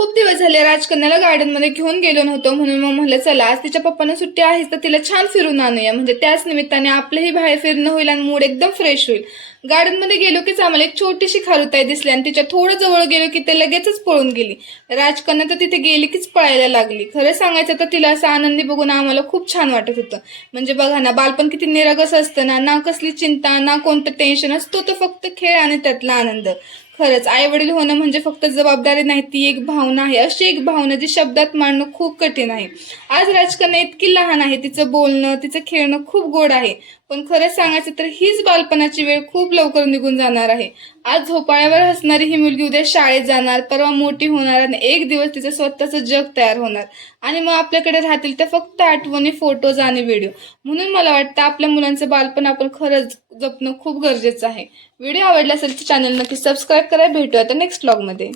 खूप दिवस झाले राजकन्याला गार्डन मध्ये घेऊन गेलो नव्हतो, म्हणून मग म्हणलं चला आज तिच्या पप्पांना सुट्टी आहे तर तिला छान फिरून आणूया. म्हणजे त्याच निमित्ताने आपलंही बाहेर फिरणं होईल आणि मूड एकदम फ्रेश होईल. गार्डन मध्ये गेलो की आम्हाला एक छोटीशी खारुताई दिसली आणि तिच्या थोडं जवळ गेलो की ते लगेचच पळून गेली. राजकन्या तर तिथे गेली कीच पळायला लागली. खरं सांगायचं तर तिला असं आनंदी बघून आम्हाला खूप छान वाटत होतं. म्हणजे बघा ना, बालपण किती निरागस असतं ना कसली चिंता ना कोणतं टेन्शन असतो, तो फक्त खेळ आणि त्यातला आनंद. खरंच आई वडील होणं म्हणजे फक्त जबाबदारी नाही, ती एक भावना आहे. अशी एक भावना जी शब्दात मांडणं खूप कठीण आहे. आज राजकन्या इतकी लहान आहे, तिचं बोलणं तिचं खेळणं खूप गोड आहे. पण खरंच सांगायचं तर हीच बालपणाची वेळ खूप लवकर निघून जाणार आहे. आज झोपाळ्यावर हसणारी ही मुलगी उद्या शाळेत जाणार, परवा मोठी होणार आणि एक दिवस तिचं स्वतःचं जग तयार होणार. आणि मग आपल्याकडे राहतील त्या फक्त आठवणी, फोटोज आणि व्हिडिओ. म्हणून मला वाटतं आपल्या मुलांचं बालपण आपण खरंच जपणं खूप गरजेचं आहे. व्हिडिओ आवडला असेल तर चॅनल नक्की सबस्क्राईब करा. भेटूया आता नेक्स्ट व्लॉग मध्ये.